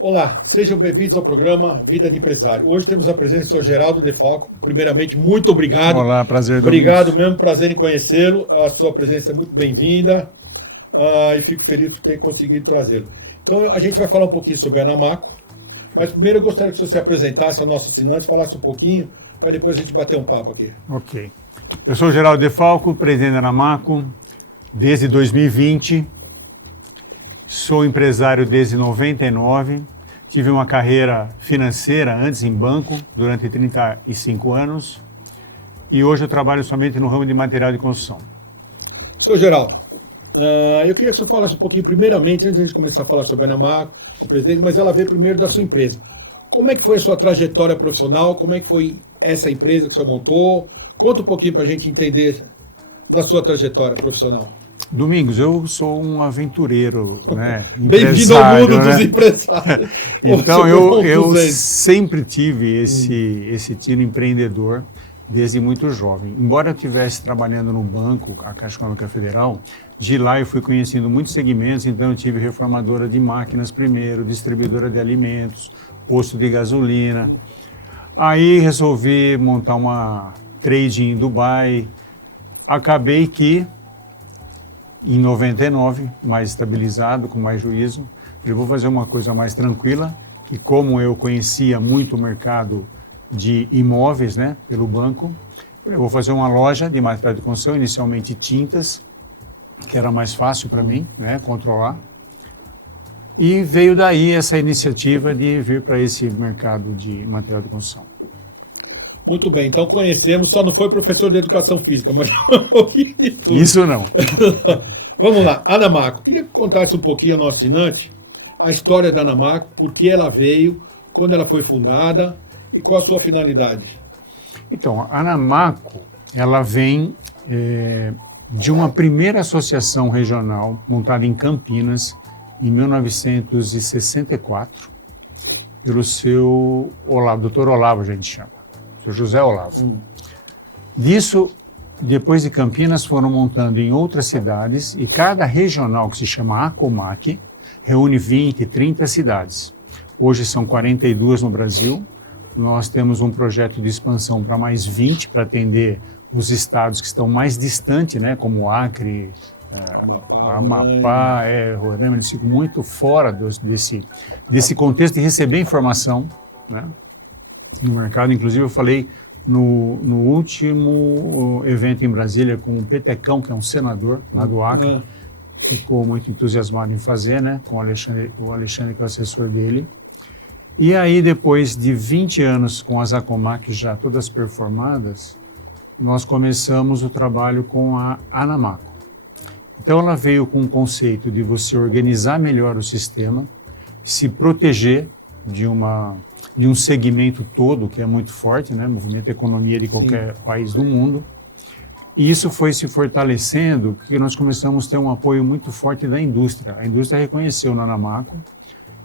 Olá, sejam bem-vindos ao programa Vida de Empresário. Hoje temos a presença do senhor Geraldo Defalco. Primeiramente, muito obrigado. Olá, prazer, Obrigado Domingos. mesmo, prazer em conhecê-lo. A sua presença é muito bem-vinda e fico feliz por ter conseguido trazê-lo. Então, a gente vai falar um pouquinho sobre a Anamaco, mas primeiro eu gostaria que você se apresentasse ao nosso assinante, falasse um pouquinho, para depois a gente bater um papo aqui. Ok. Eu sou Geraldo Defalco, presidente da Anamaco desde 2020. Sou empresário desde 99. Tive uma carreira financeira antes em banco durante 35 anos. E hoje eu trabalho somente no ramo de material de construção. Senhor Geraldo, eu queria que o senhor falasse um pouquinho, primeiramente, antes de a gente começar a falar sobre a Anamaco, o presidente, mas ela veio primeiro da sua empresa. Como é que foi a sua trajetória profissional? Como é que foi essa empresa que o senhor montou? Conta um pouquinho para a gente entender da sua trajetória profissional. Domingos, eu sou um aventureiro, né? Bem-vindo ao mundo dos né? empresários. Então, eu sempre tive esse tino empreendedor desde muito jovem. Embora eu estivesse trabalhando no banco, a Caixa Econômica Federal, de lá eu fui conhecendo muitos segmentos, então eu tive reformadora de máquinas primeiro, distribuidora de alimentos, posto de gasolina. Aí resolvi montar uma trading em Dubai. Acabei que em 99, mais estabilizado, com mais juízo, falei, vou fazer uma coisa mais tranquila, que como eu conhecia muito o mercado de imóveis, né, pelo banco, falei, vou fazer uma loja de material de construção, inicialmente tintas, que era mais fácil para mim, né, controlar. E veio daí essa iniciativa de vir para esse mercado de material de construção. Muito bem, então conhecemos, só não foi professor de educação física, mas um pouquinho de tudo. Isso não. Vamos lá, Anamaco. Queria que contasse um pouquinho ao nosso assinante a história da Anamaco, por que ela veio, quando ela foi fundada e qual a sua finalidade. Então, a Anamaco, ela vem de uma primeira associação regional montada em Campinas, em 1964, pelo seu Olavo, Dr. Olavo, a gente chama. José Olavo. Disso, depois de Campinas, foram montando em outras cidades e cada regional, que se chama ACOMAC, reúne 20, 30 cidades. Hoje são 42 no Brasil. Nós temos um projeto de expansão para mais 20, para atender os estados que estão mais distantes, né, como Acre, Amapá, Roraima, eles ficam muito fora desse contexto de receber informação, né? No mercado. Inclusive eu falei no último evento em Brasília com o Petecão, que é um senador lá do Acre, ficou muito entusiasmado em fazer, né, com o Alexandre, que é o assessor dele. E aí, depois de 20 anos com as ACOMAC já todas performadas, nós começamos o trabalho com a Anamaco. Então ela veio com o conceito de você organizar melhor o sistema, se proteger de um segmento todo que é muito forte, né? Movimento economia de qualquer país do mundo. E isso foi se fortalecendo porque nós começamos a ter um apoio muito forte da indústria. A indústria reconheceu na Anamaco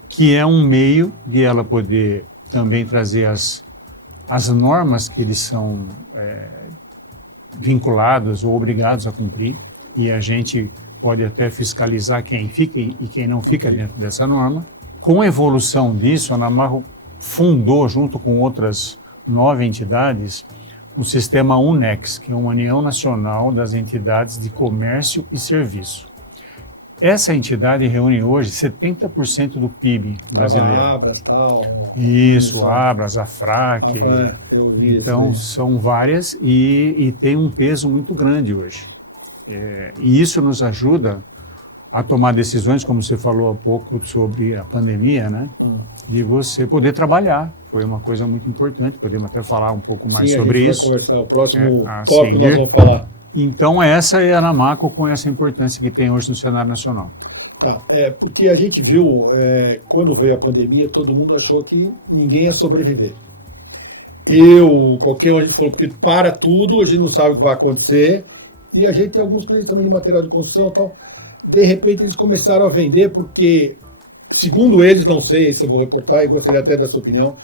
que é um meio de ela poder também trazer as normas que eles são vinculados ou obrigados a cumprir, e a gente pode até fiscalizar quem fica e quem não fica dentro dessa norma. Com a evolução disso, a Anamaco fundou, junto com outras 9 entidades, o sistema UNEX, que é uma União Nacional das Entidades de Comércio e Serviço. Essa entidade reúne hoje 70% do PIB brasileiro. A Abras, tal. Isso, a Abras, a FRAC. Então, são várias e tem um peso muito grande hoje. E isso nos ajuda a tomar decisões, como você falou há pouco sobre a pandemia, né? De você poder trabalhar. Foi uma coisa muito importante, podemos até falar um pouco mais sobre isso. Vai conversar, o próximo tópico nós vamos falar. Então essa é a Anamaco com essa importância que tem hoje no cenário nacional. Tá, porque a gente viu, quando veio a pandemia, todo mundo achou que ninguém ia sobreviver. Qualquer um, a gente falou, porque para tudo, a gente não sabe o que vai acontecer, e a gente tem alguns clientes também de material de construção e tal. De repente eles começaram a vender porque, segundo eles, não sei se eu vou reportar e gostaria até da sua opinião,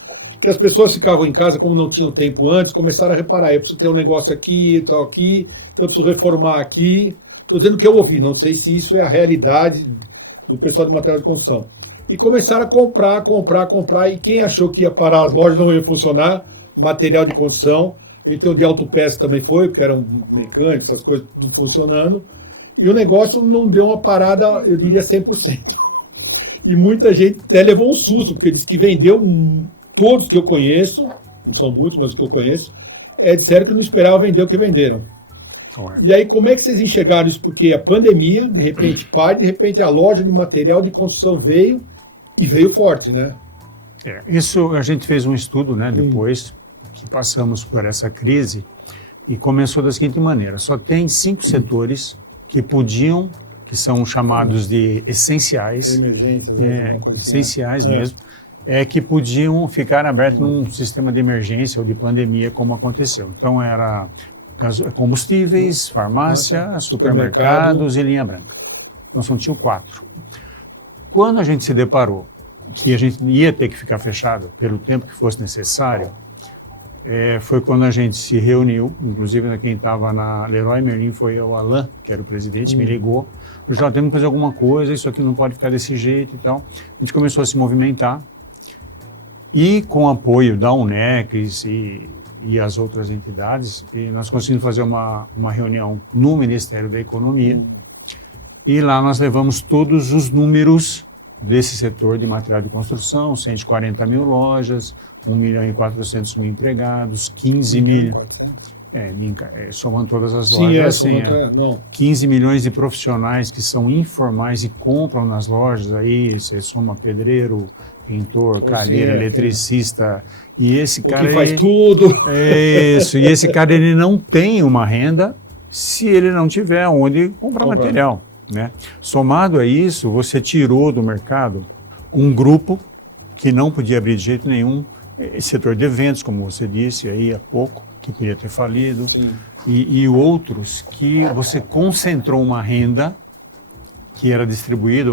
que as pessoas ficavam em casa, como não tinham tempo antes, começaram a reparar, eu preciso ter um negócio aqui, tal aqui, eu preciso reformar aqui. Estou dizendo o que eu ouvi, não sei se isso é a realidade do pessoal de material de construção. E começaram a comprar, e quem achou que ia parar, as lojas não iam funcionar, material de construção, então de autopeça também foi, porque eram mecânicos, essas coisas tudo funcionando, e o negócio não deu uma parada, eu diria 100%. E muita gente até levou um susto, porque disse que vendeu, todos que eu conheço, não são muitos, mas os que eu conheço, disseram que não esperavam vender o que venderam. E aí, como é que vocês enxergaram isso? Porque a pandemia, de repente, de repente a loja de material de construção veio, e veio forte, né? Isso a gente fez um estudo, né, depois que passamos por essa crise, e começou da seguinte maneira: só tem 5 setores que podiam, que são chamados de essenciais, emergências, essenciais mesmo, que podiam ficar abertos num sistema de emergência ou de pandemia, como aconteceu. Então era combustíveis, farmácia, supermercados e linha branca. Então só tinham 4. Quando a gente se deparou que a gente ia ter que ficar fechado pelo tempo que fosse necessário, foi quando a gente se reuniu, inclusive quem estava na Leroy Merlin foi o Alain, que era o presidente, me ligou, já temos que fazer alguma coisa, isso aqui não pode ficar desse jeito e tal. A gente começou a se movimentar e com o apoio da UNEX e as outras entidades, nós conseguimos fazer uma reunião no Ministério da Economia e lá nós levamos todos os números desse setor de material de construção, 140 mil lojas, 1.400.000 empregados, 15 mil, somando todas as lojas, 15 milhões de profissionais que são informais e compram nas lojas, aí você soma pedreiro, pintor, calheiro, eletricista, e esse cara... que faz tudo. Isso, e esse cara ele não tem uma renda se ele não tiver onde comprar material. Né? Somado a isso, você tirou do mercado um grupo que não podia abrir de jeito nenhum, setor de eventos, como você disse aí há pouco, que podia ter falido, e outros que você concentrou uma renda que era distribuída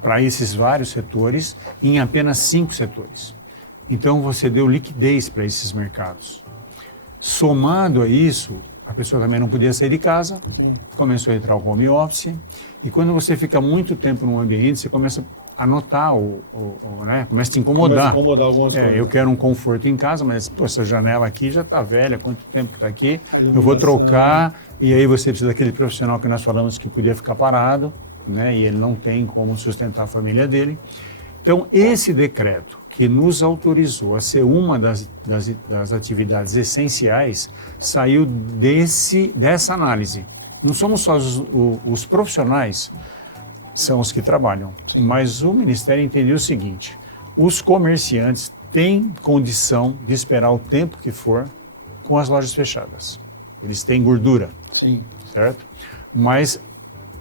para esses vários setores em apenas 5 setores. Então você deu liquidez para esses mercados. Somado a isso, a pessoa também não podia sair de casa, começou a entrar o home office, e quando você fica muito tempo num ambiente, você começa a notar, né? Começa a te incomodar. Começa a incomodar algumas coisas. Eu quero um conforto em casa, mas essa janela aqui já está velha, quanto tempo que está aqui, eu vou trocar, e aí você precisa daquele profissional que nós falamos que podia ficar parado, né? E ele não tem como sustentar a família dele. Então, esse decreto que nos autorizou a ser uma das atividades essenciais, saiu dessa análise. Não somos só os profissionais, são os que trabalham, mas o Ministério entendeu o seguinte: os comerciantes têm condição de esperar o tempo que for com as lojas fechadas. Eles têm gordura, certo? Mas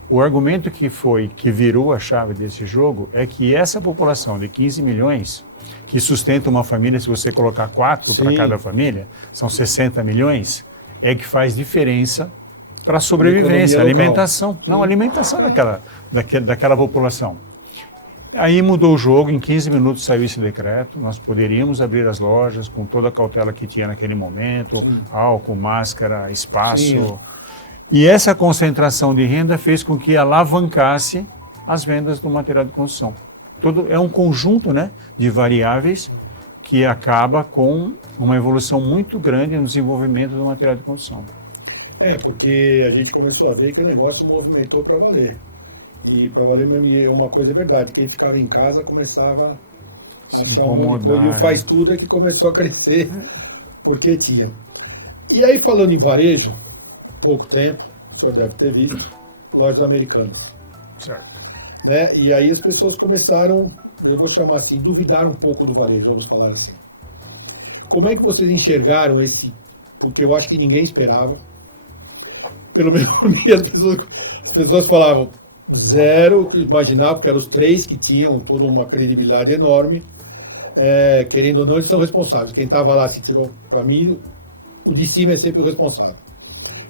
o argumento que virou a chave desse jogo é que essa população de 15 milhões, que sustenta uma família, se você colocar 4 para cada família, são 60 milhões, é que faz diferença para a sobrevivência, alimentação. Não, alimentação daquela população. Aí mudou o jogo, em 15 minutos saiu esse decreto, nós poderíamos abrir as lojas com toda a cautela que tinha naquele momento, álcool, máscara, espaço. E essa concentração de renda fez com que alavancasse as vendas do material de construção. É um conjunto, né, de variáveis que acaba com uma evolução muito grande no desenvolvimento do material de construção. Porque a gente começou a ver que o negócio movimentou para valer. E para valer mesmo, e uma coisa é verdade, quem ficava em casa começava a achar um monte de coisa, e o faz tudo é que começou a crescer, porque tinha. E aí, falando em varejo, pouco tempo, o senhor deve ter visto, lojas americanas. Certo. Né? E aí as pessoas começaram, eu vou chamar assim, duvidar um pouco do varejo, vamos falar assim. Como é que vocês enxergaram esse, porque eu acho que ninguém esperava, pelo menos as pessoas falavam zero, imaginavam, porque eram os 3 que tinham toda uma credibilidade enorme, querendo ou não, eles são responsáveis. Quem estava lá se tirou, para mim, o de cima é sempre o responsável.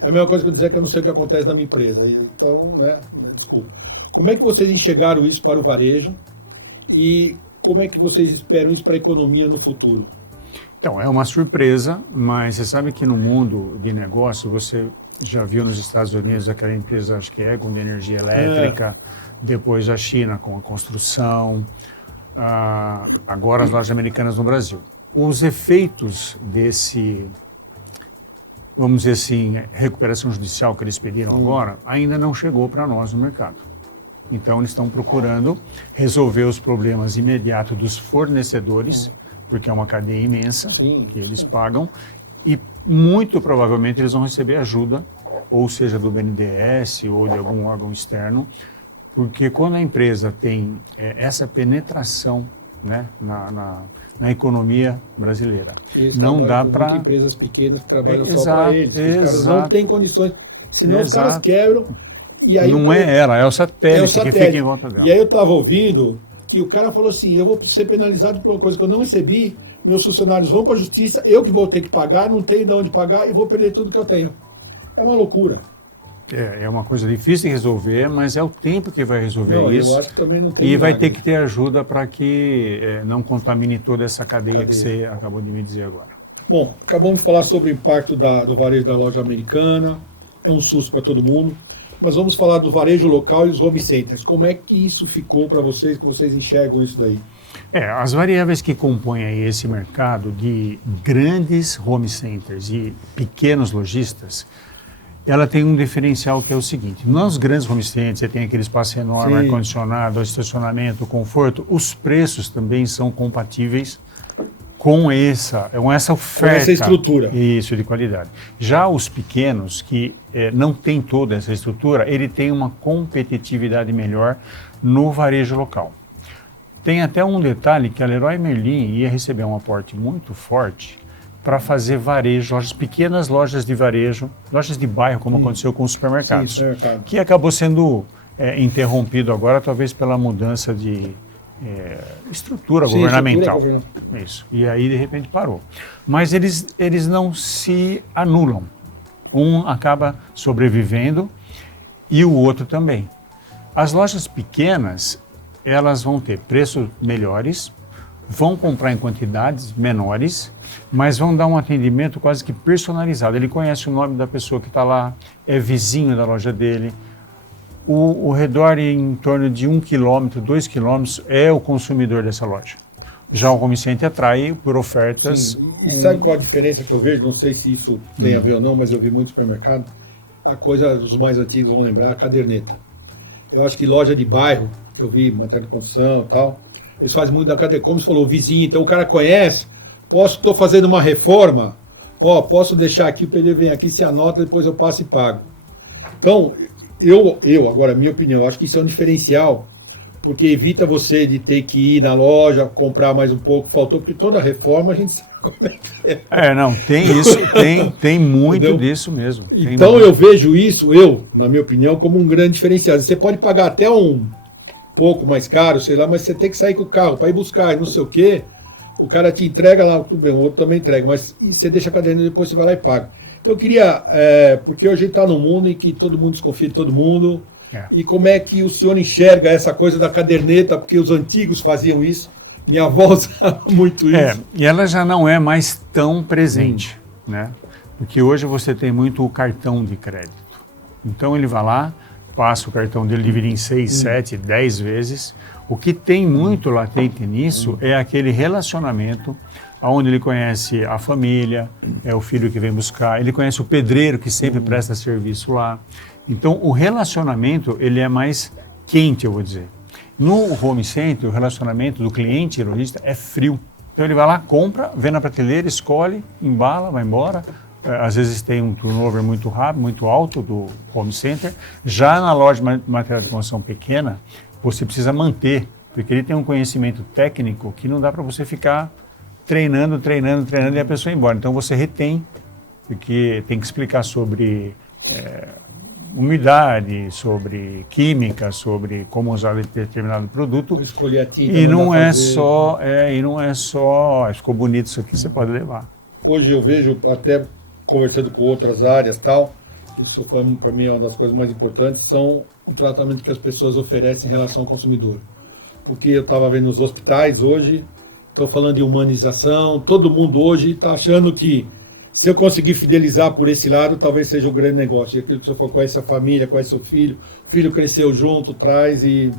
É a mesma coisa que eu dizer que eu não sei o que acontece na minha empresa. Então, né, desculpa. Como é que vocês enxergaram isso para o varejo e como é que vocês esperam isso para a economia no futuro? Então, é uma surpresa, mas você sabe que no mundo de negócio, já viu nos Estados Unidos aquela empresa, acho que é Egon de energia elétrica, depois a China com a construção, agora as lojas americanas no Brasil. Os efeitos desse, vamos dizer assim, recuperação judicial que eles pediram agora, ainda não chegou para nós no mercado. Então, eles estão procurando resolver os problemas imediatos dos fornecedores, porque é uma cadeia imensa que eles pagam, e muito provavelmente eles vão receber ajuda, ou seja, do BNDES ou de algum órgão externo, porque quando a empresa tem essa penetração, né, na economia brasileira, não dá para... empresas pequenas que trabalham só para eles, os caras não têm condições, senão os caras quebram. E aí não é ela, é o satélite que fica em volta dela. E aí eu estava ouvindo que o cara falou assim, eu vou ser penalizado por uma coisa que eu não recebi, meus funcionários vão para a justiça, eu que vou ter que pagar, não tenho de onde pagar e vou perder tudo que eu tenho. É uma loucura. É uma coisa difícil de resolver, mas é o tempo que vai resolver isso. Eu acho que também não tem e milagre. vai ter que ter ajuda para que não contamine toda essa cadeia que você acabou de me dizer agora. Bom, acabamos de falar sobre o impacto do varejo da loja americana, é um susto para todo mundo, mas vamos falar do varejo local e os home centers. Como é que isso ficou para vocês, que vocês enxergam isso daí? As variáveis que compõem aí esse mercado de grandes home centers e pequenos lojistas, ela tem um diferencial que é o seguinte: nos grandes home centers, você tem aquele espaço enorme, ar-condicionado, estacionamento, conforto, os preços também são compatíveis com essa oferta. Com essa estrutura. Isso, de qualidade. Já os pequenos, que não tem toda essa estrutura, ele tem uma competitividade melhor no varejo local. Tem até um detalhe que a Leroy Merlin ia receber um aporte muito forte para fazer varejo, pequenas lojas de varejo, lojas de bairro, como aconteceu com os supermercados, que acabou sendo interrompido agora, talvez pela mudança de estrutura governamental. Isso. E aí, de repente, parou. Mas eles não se anulam. Um acaba sobrevivendo e o outro também. As lojas pequenas, elas vão ter preços melhores, vão comprar em quantidades menores, mas vão dar um atendimento quase que personalizado. Ele conhece o nome da pessoa que está lá, é vizinho da loja dele. O redor em torno de 1 quilômetro, 2 quilômetros é o consumidor dessa loja. Já o home center atrai por ofertas. Sim. E sabe qual a diferença que eu vejo? Não sei se isso tem a ver ou não, mas eu vi muito supermercado. A coisa, os mais antigos vão lembrar, a caderneta. Eu acho que loja de bairro, que eu vi, matéria de construção e tal, eles fazem muito da caderneta. Como você falou, o vizinho, então o cara conhece, estou fazendo uma reforma, posso deixar aqui, o PD vem aqui, se anota, depois eu passo e pago. Então, agora, minha opinião, eu acho que isso é um diferencial, porque evita você de ter que ir na loja, comprar mais um pouco, faltou, porque toda reforma a gente sabe como é que é. Não, tem isso, tem muito entendeu? Disso mesmo. Então eu vejo isso, na minha opinião, como um grande diferencial. Você pode pagar até um pouco mais caro, sei lá, mas você tem que sair com o carro para ir buscar e não sei o quê, o cara te entrega lá, tudo bem, o outro também entrega, mas você deixa a caderneta e depois você vai lá e paga. Então eu queria, porque hoje a gente está num mundo em que todo mundo desconfia de todo mundo, e como é que o senhor enxerga essa coisa da caderneta, porque os antigos faziam isso, minha avó usava muito isso. E ela já não é mais tão presente, né? Porque hoje você tem muito o cartão de crédito. Então ele vai lá, passa o cartão dele, divide em 6, 7, 10 vezes. O que tem muito latente nisso é aquele relacionamento onde ele conhece a família, é o filho que vem buscar, ele conhece o pedreiro que sempre presta serviço lá. Então, o relacionamento, ele é mais quente, eu vou dizer. No home center, o relacionamento do cliente e lojista é frio. Então, ele vai lá, compra, vê na prateleira, escolhe, embala, vai embora. Às vezes tem um turnover muito rápido, muito alto do home center. Já na loja de material de construção pequena, você precisa manter, porque ele tem um conhecimento técnico que não dá para você ficar treinando e a pessoa ir embora. Então você retém, porque tem que explicar sobre umidade, sobre química, sobre como usar determinado produto. Escolher a tinta. E não é só, ficou bonito isso aqui, você pode levar. Hoje eu vejo, até conversando com outras áreas tal, isso para mim é uma das coisas mais importantes, são o tratamento que as pessoas oferecem em relação ao consumidor. Porque eu estava vendo nos hospitais hoje, estou falando de humanização, todo mundo hoje está achando que Se eu conseguir fidelizar por esse lado, talvez seja um grande negócio. E aquilo que você falou, conhece a família, conhece o filho cresceu junto, traz e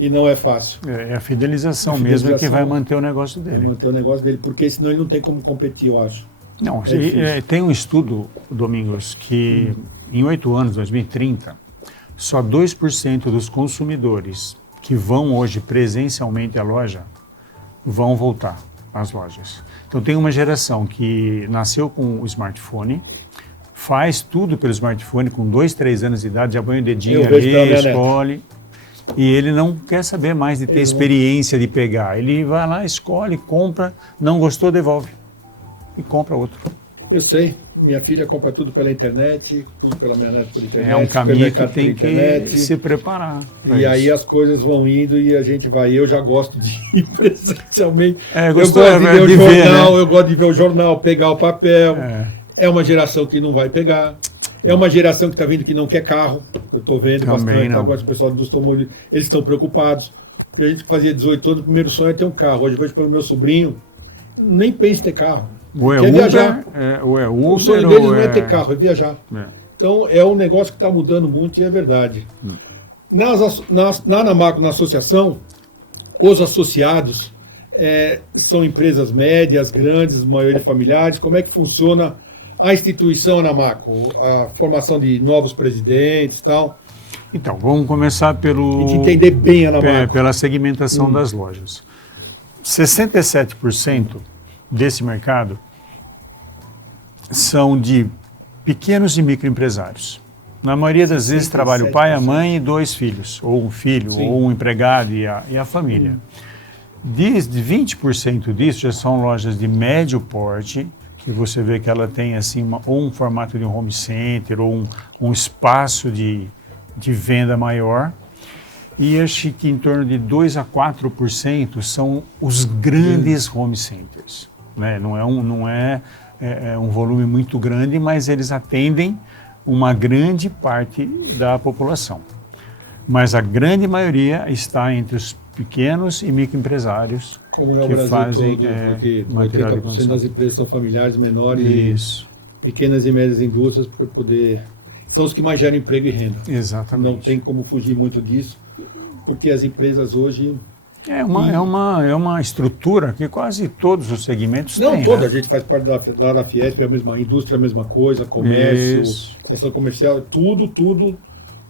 não é fácil. É a fidelização mesmo que vai manter o negócio dele. Vai manter o negócio dele, porque senão ele não tem como competir, eu acho. Não, tem um estudo, Domingos, que em 8 anos, 2030, só 2% dos consumidores que vão hoje presencialmente à loja vão voltar às lojas. Então tem uma geração que nasceu com o smartphone, faz tudo pelo smartphone com 2, 3 anos de idade, já põe o dedinho ali, escolhe, e ele não quer saber mais de ter experiência de pegar. Ele vai lá, escolhe, compra, não gostou, devolve e compra outro. Eu sei, minha filha compra tudo pela internet, tudo pela minha neta pela internet. É um caminho que tem que se preparar. E aí as coisas vão indo e a gente vai. Eu já gosto de ir presencialmente. Eu gosto de ver o jornal, eu gosto de ver o jornal, pegar o papel. É uma geração que não vai pegar. É uma geração que está vindo que não quer carro. Eu estou vendo bastante. Agora o pessoal do automóvel, eles estão preocupados. Porque a gente que fazia 18 anos, o primeiro sonho é ter um carro. Hoje eu vejo pelo meu sobrinho, nem pensa em ter carro. Quer viajar. O sonho deles não é ter carro, é viajar. Então é um negócio que está mudando muito e é verdade. Na Anamaco, na associação, os associados são empresas médias, grandes, maioria familiares. Como é que funciona a instituição Anamaco? A formação de novos presidentes e tal. Então, vamos começar de entender bem a Anamaco. Pela segmentação das lojas. 67% desse mercado são de pequenos e microempresários. Na maioria das vezes trabalha o pai, a mãe e 2 filhos, ou um filho, ou um empregado e a família. De 20% disso já são lojas de médio porte, que você vê que ela tem assim, ou um formato de um home center, ou um espaço de venda maior. E acho que em torno de 2 a 4% são os grandes home centers. Né? Não é um volume muito grande, mas eles atendem uma grande parte da população. Mas a grande maioria está entre os pequenos e microempresários como é o que Brasil fazem todo, porque material 80% das empresas são familiares, menores, pequenas e médias indústrias, para poder... São os que mais geram emprego e renda. Exatamente. Não tem como fugir muito disso, porque as empresas hoje... É uma estrutura que quase todos os segmentos têm. Não, toda. A gente faz parte lá da Fiesp, é a mesma indústria, a mesma coisa, comércio, questão comercial, tudo,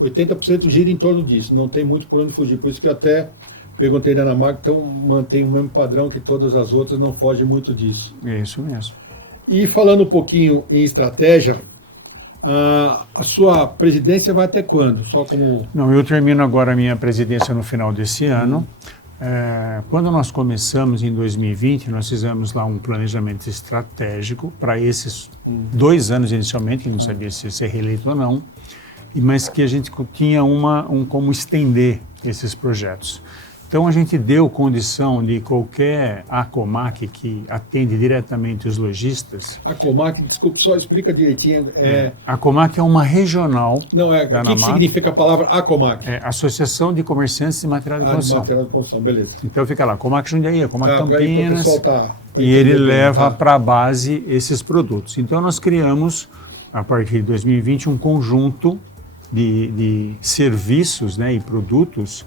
80% gira em torno disso. Não tem muito por onde fugir. Por isso que eu até perguntei na Anamaco, então mantém o mesmo padrão que todas as outras, não foge muito disso. É isso mesmo. E falando um pouquinho em estratégia, a sua presidência vai até quando? Só como... Não, eu termino agora a minha presidência no final desse ano. Quando nós começamos em 2020, nós fizemos lá um planejamento estratégico para esses 2 anos inicialmente, que não sabia se ia ser reeleito ou não, mas que a gente tinha como estender esses projetos. Então a gente deu condição de qualquer Acomac que atende diretamente os lojistas. Acomac, desculpe, só explica direitinho. Acomac é uma regional. Não, o que significa a palavra Acomac? Associação de Comerciantes de Material de Construção. Material de construção, beleza. Então fica lá, Acomac Jundiaí, Acomac Campinas. E ele leva para a base esses produtos. Então nós criamos, a partir de 2020, um conjunto de serviços, né, e produtos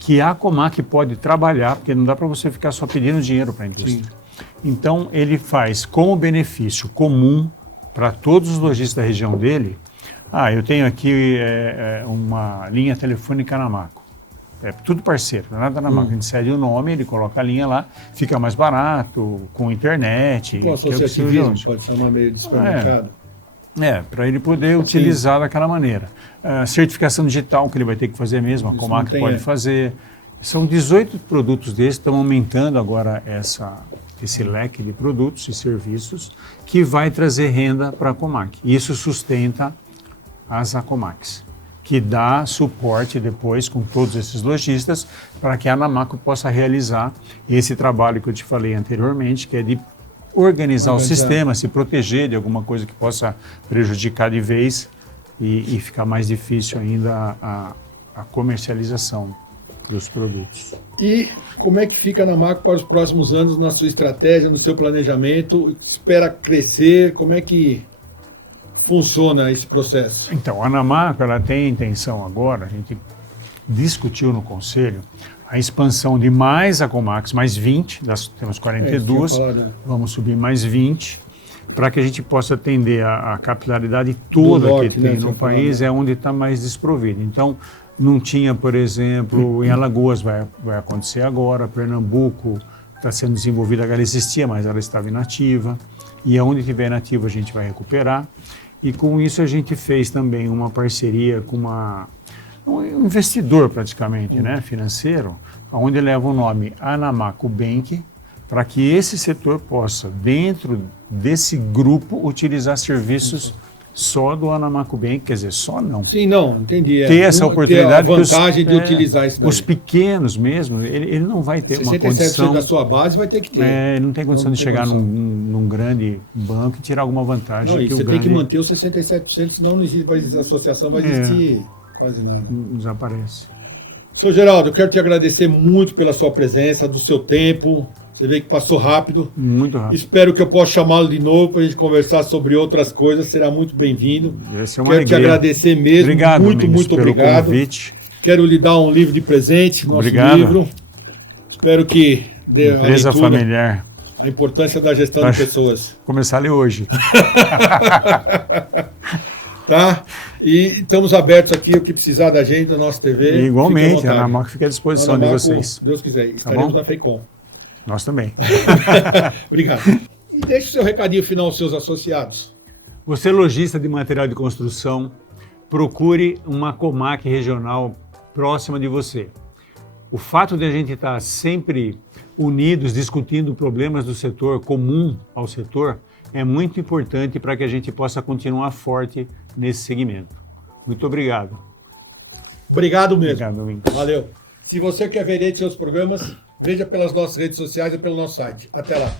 que a Acomac pode trabalhar, porque não dá para você ficar só pedindo dinheiro para a indústria. Sim. Então, ele faz como benefício comum para todos os lojistas da região dele. Eu tenho aqui uma linha telefônica Anamaco. É tudo parceiro, nada da Anamaco. A gente cede o nome, ele coloca a linha lá, fica mais barato, com internet. O associativismo pode chamar meio de supermercado. Para ele poder utilizar daquela maneira. Certificação digital, que ele vai ter que fazer mesmo, a Acomac pode fazer. São 18 produtos desses, estão aumentando agora esse leque de produtos e serviços que vai trazer renda para a Acomac. Isso sustenta as Acomacs, que dá suporte depois com todos esses lojistas para que a Anamaco possa realizar esse trabalho que eu te falei anteriormente, que é de organizar o sistema, se proteger de alguma coisa que possa prejudicar de vez e ficar mais difícil ainda a comercialização dos produtos. E como é que fica a Anamaco para os próximos anos na sua estratégia, no seu planejamento? Espera crescer? Como é que funciona esse processo? Então, a Anamaco, ela tem a intenção agora, a gente discutiu no Conselho, a expansão de mais a Comax, mais 20, temos 42, vamos subir mais 20, para que a gente possa atender a capilaridade toda norte, que tem no país, é onde está mais desprovido. Então, não tinha, por exemplo, em Alagoas vai acontecer agora, Pernambuco está sendo desenvolvida, ela existia, mas ela estava inativa, e onde tiver inativa a gente vai recuperar. E com isso a gente fez também uma parceria com um investidor praticamente, né, financeiro, onde leva o nome Anamaco Bank, para que esse setor possa, dentro desse grupo, utilizar serviços só do Anamaco Bank, quer dizer, só não. Sim, não, entendi. Ter essa oportunidade. Ter a vantagem de utilizar isso daí. Os pequenos mesmo, ele não vai ter uma condição... 67% da sua base vai ter que ter. Ele não tem condição de chegar num grande banco e tirar alguma vantagem. Não, você tem que manter os 67%, senão não existe, a associação vai existir quase nada. Desaparece. Seu Geraldo, eu quero te agradecer muito pela sua presença, do seu tempo. Você vê que passou rápido. Muito rápido. Espero que eu possa chamá-lo de novo para a gente conversar sobre outras coisas. Será muito bem-vindo. Quero te agradecer mesmo. Obrigado, muito pelo obrigado. Convite. Quero lhe dar um livro de presente, nosso livro. Espero que dê Empresa familiar. A importância da gestão de pessoas. Começar a ler hoje. Tá? E estamos abertos aqui, o que precisar da gente, da nossa TV. Igualmente, a Anamaco fica à disposição de vocês. Se Deus quiser. Estaremos na FEICOM. Nós também. Obrigado. E deixe o seu recadinho final aos seus associados. Você, lojista de material de construção, procure uma Comac regional próxima de você. O fato de a gente estar sempre unidos, discutindo problemas do setor, comum ao setor, é muito importante para que a gente possa continuar forte nesse segmento. Muito obrigado. Obrigado mesmo. Obrigado, Domingos. Valeu. Se você quer ver seus programas, veja pelas nossas redes sociais e pelo nosso site. Até lá.